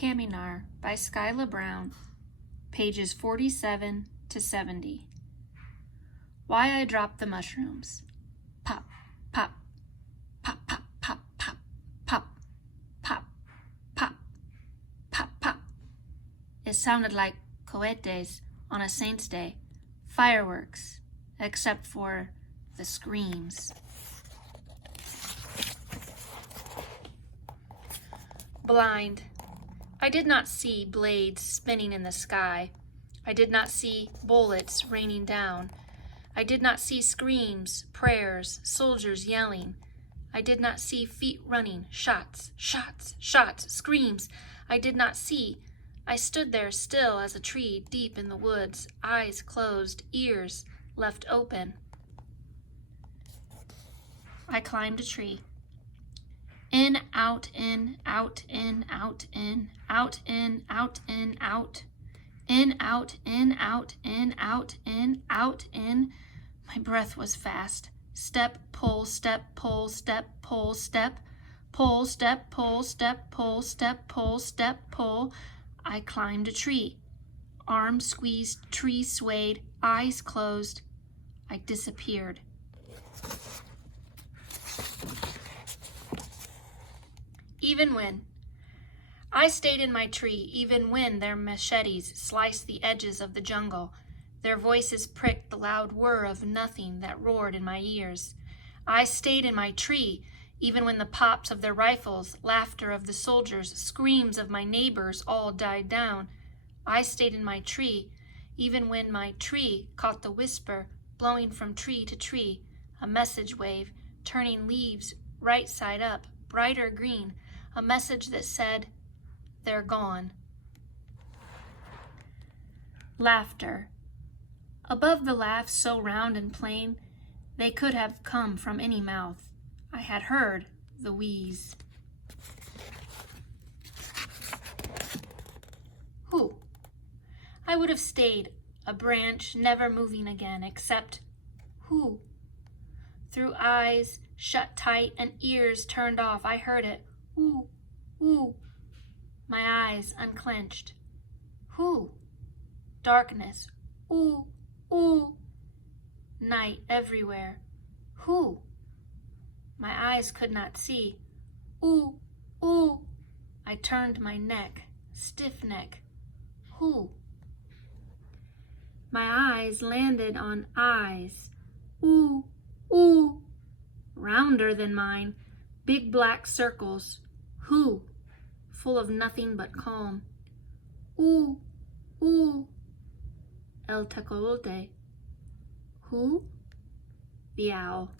Caminar by Skila Brown, pages 47 to 70. Why I dropped the mushrooms. Pop, pop, pop, pop, pop, pop, pop, pop, pop, pop, pop. It sounded like cohetes on a saint's day, fireworks, except for the screams. Blind. I did not see blades spinning in the sky. I did not see bullets raining down. I did not see screams, prayers, soldiers yelling. I did not see feet running, shots, shots, shots, screams. I did not see. I stood there still as a tree deep in the woods, eyes closed, ears left open. I climbed a tree. In, out, in, out, in, out, in, out, in, out, in, out. In, out, in, out, in, out, in, out, in. My breath was fast. Step, pull, step, pull, step, pull, step. Pull, step, pull, step, pull, step, pull, step, pull. I climbed a tree. Arms squeezed, tree swayed, eyes closed. I disappeared. Even when. I stayed in my tree, even when their machetes sliced the edges of the jungle. Their voices pricked the loud whir of nothing that roared in my ears. I stayed in my tree, even when the pops of their rifles, laughter of the soldiers, screams of my neighbors all died down. I stayed in my tree, even when my tree caught the whisper, blowing from tree to tree, a message wave, turning leaves right side up, brighter green, a message that said, "They're gone." Laughter. Above the laughs so round and plain, they could have come from any mouth. I had heard the wheeze. Who? I would have stayed, a branch never moving again, except who? Through eyes shut tight and ears turned off, I heard it. Ooh, ooh. My eyes unclenched. Who? Darkness. Ooh, ooh. Night everywhere. Who? My eyes could not see. Ooh, ooh. I turned my neck, stiff neck. Who? My eyes landed on eyes. Ooh, ooh. Rounder than mine, big black circles. Who? Full of nothing but calm. Ooh, ooh. El tecolote. Who? The owl.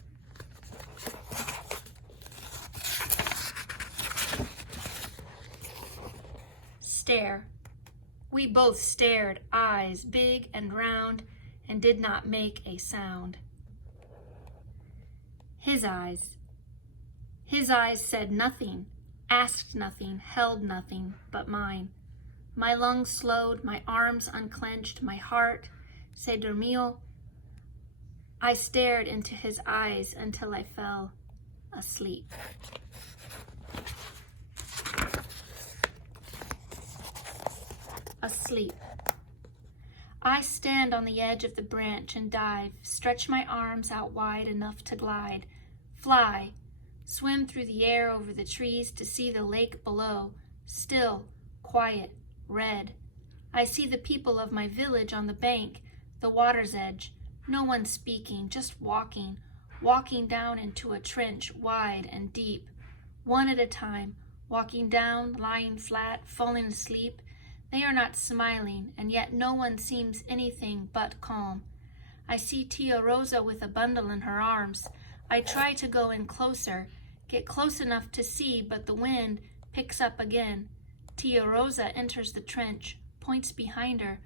Stare. We both stared, eyes big and round, and did not make a sound. His eyes. His eyes said nothing, asked nothing, held nothing but mine. My lungs slowed, my arms unclenched, my heart se dormió. I stared into his eyes until I fell asleep. Asleep. I stand on the edge of the branch and dive, stretch my arms out wide enough to glide, fly, swim through the air over the trees to see the lake below, still, quiet, red. I see the people of my village on the bank, the water's edge, no one speaking, just walking, walking down into a trench wide and deep, one at a time, walking down, lying flat, falling asleep. They are not smiling, and yet no one seems anything but calm. I see Tia Rosa with a bundle in her arms. I try to go in closer, get close enough to see, but the wind picks up again. Tia Rosa enters the trench, points behind her,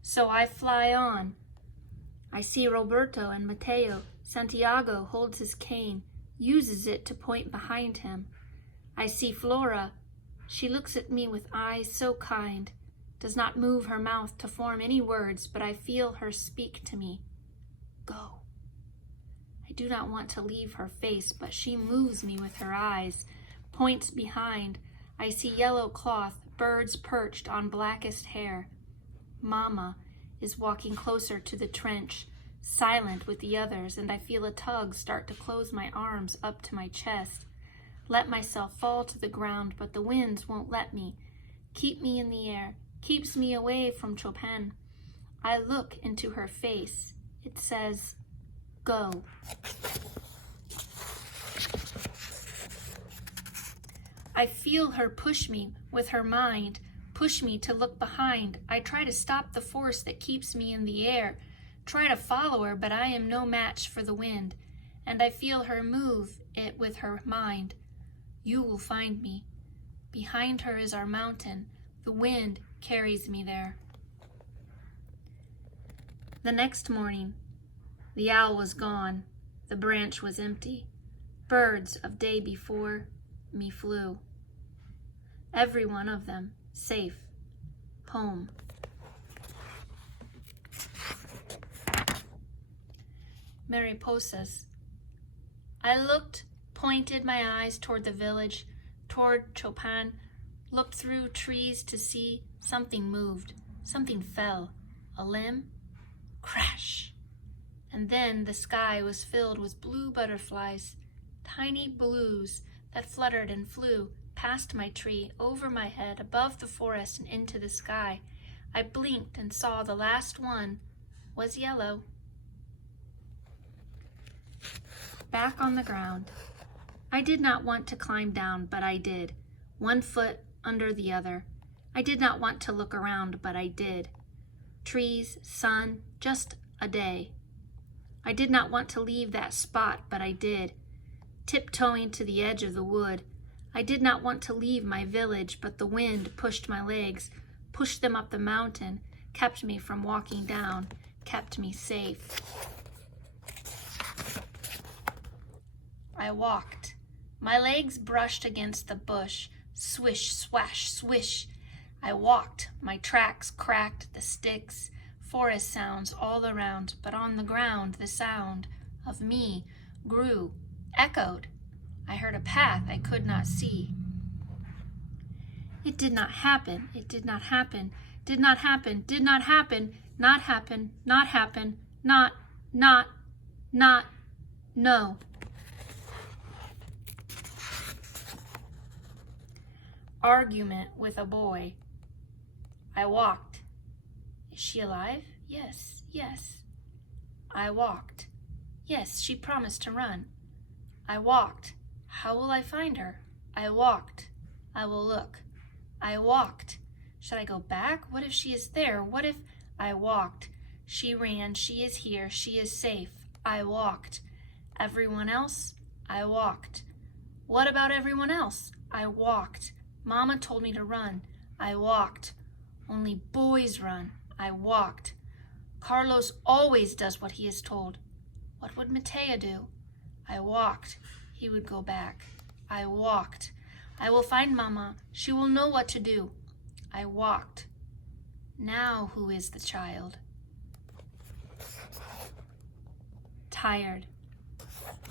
so I fly on. I see Roberto and Mateo. Santiago holds his cane, uses it to point behind him. I see Flora. She looks at me with eyes so kind, does not move her mouth to form any words, but I feel her speak to me. Go. I do not want to leave her face, but she moves me with her eyes, points behind. I see yellow cloth, birds perched on blackest hair. Mama is walking closer to the trench, silent with the others, and I feel a tug start to close my arms up to my chest. Let myself fall to the ground, but the winds won't let me. Keep me in the air, keeps me away from Chopin. I look into her face. It says, go. I feel her push me with her mind, push me to look behind. I try to stop the force that keeps me in the air, try to follow her, but I am no match for the wind, and I feel her move it with her mind. You will find me. Behind her is our mountain. The wind carries me there. The next morning, the owl was gone. The branch was empty. Birds of day before me flew. Every one of them safe, home. Mariposas. I looked, pointed my eyes toward the village, toward Chopin, looked through trees to see something moved, something fell, a limb, crash. And then the sky was filled with blue butterflies, tiny blues that fluttered and flew past my tree, over my head, above the forest and into the sky. I blinked and saw the last one was yellow. Back on the ground. I did not want to climb down, but I did, one foot under the other. I did not want to look around, but I did. Trees, sun, just a day. I did not want to leave that spot, but I did, tiptoeing to the edge of the wood. I did not want to leave my village, but the wind pushed my legs, pushed them up the mountain, kept me from walking down, kept me safe. I walked. My legs brushed against the bush, swish, swash, swish. I walked. My tracks cracked the sticks, forest sounds all around, but on the ground the sound of me grew, echoed. I heard a path I could not see. It did not happen, it did not happen, did not happen, did not happen, not happen, not happen, not, no. Argument with a boy. I walked. Is she alive? Yes, yes. I walked. Yes, she promised to run. I walked. How will I find her? I walked. I will look. I walked. Should I go back? What if she is there? What if I walked? She ran. She is here. She is safe. I walked. Everyone else? I walked. What about everyone else? I walked. Mama told me to run. I walked. Only boys run. I walked. Carlos always does what he is told. What would Matea do? I walked. He would go back. I walked. I will find Mama. She will know what to do. I walked. Now who is the child? Tired.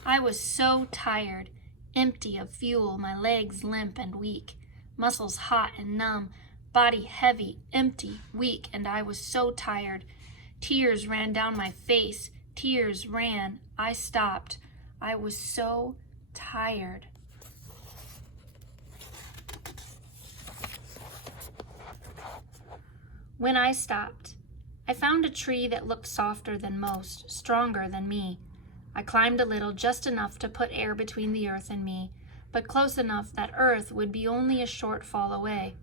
I was so tired, empty of fuel, my legs limp and weak, muscles hot and numb, body heavy, empty, weak, and I was so tired. Tears ran down my face. Tears ran. I stopped. I was so tired. When I stopped, I found a tree that looked softer than most, stronger than me. I climbed a little, just enough to put air between the earth and me, but close enough that earth would be only a short fall away.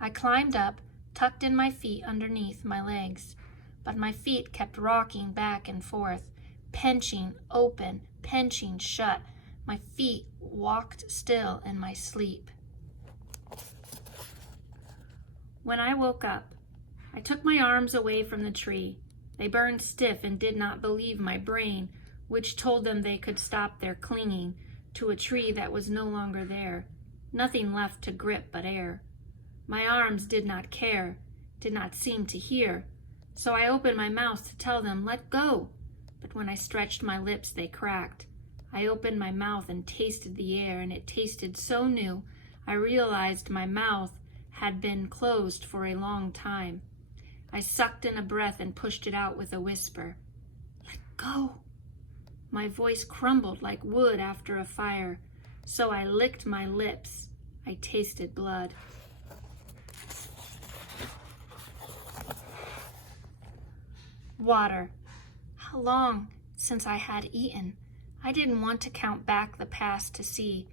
I climbed up, tucked in my feet underneath my legs, but my feet kept rocking back and forth, pinching open, pinching shut. My feet walked still in my sleep. When I woke up, I took my arms away from the tree. They burned stiff and did not believe my brain, which told them they could stop their clinging to a tree that was no longer there. Nothing left to grip but air. My arms did not care, did not seem to hear, so I opened my mouth to tell them, let go. But when I stretched my lips, they cracked. I opened my mouth and tasted the air, and it tasted so new, I realized my mouth had been closed for a long time. I sucked in a breath and pushed it out with a whisper. Let go. My voice crumbled like wood after a fire, so I licked my lips. I tasted blood. Water. How long since I had eaten? I didn't want to count back the past to see.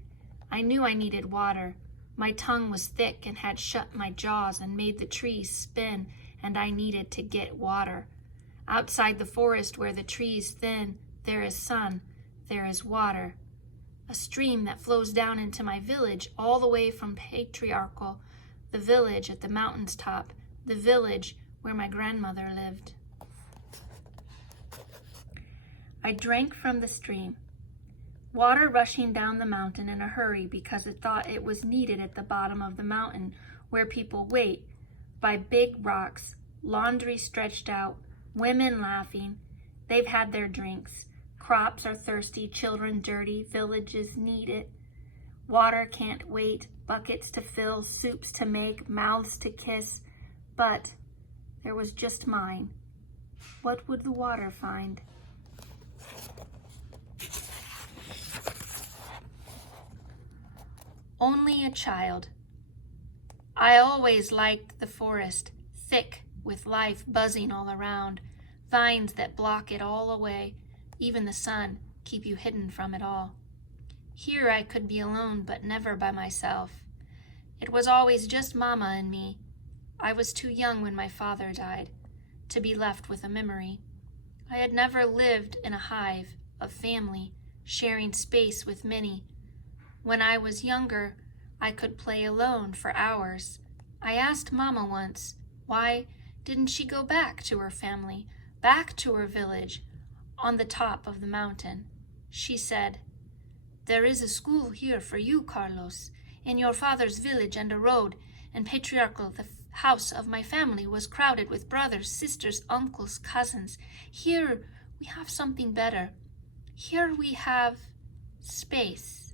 I knew I needed water. My tongue was thick and had shut my jaws and made the trees spin, and I needed to get water. Outside the forest where the trees thin, there is sun, there is water. A stream that flows down into my village all the way from Patriarchal, the village at the mountain's top, the village where my grandmother lived. I drank from the stream, water rushing down the mountain in a hurry because it thought it was needed at the bottom of the mountain where people wait, by big rocks, laundry stretched out, women laughing. They've had their drinks. Crops are thirsty, children dirty, villages need it. Water can't wait, buckets to fill, soups to make, mouths to kiss. But there was just mine. What would the water find? Only a child. I always liked the forest, thick with life buzzing all around, vines that block it all away, even the sun, keep you hidden from it all. Here I could be alone, but never by myself. It was always just Mama and me. I was too young when my father died to be left with a memory. I had never lived in a hive of family, sharing space with many. When I was younger, I could play alone for hours. I asked Mama once, why didn't she go back to her family, back to her village, on the top of the mountain? She said, there is a school here for you, Carlos, in your father's village and a road, and Patriarchal, the house of my family, was crowded with brothers, sisters, uncles, cousins. Here we have something better. Here we have space.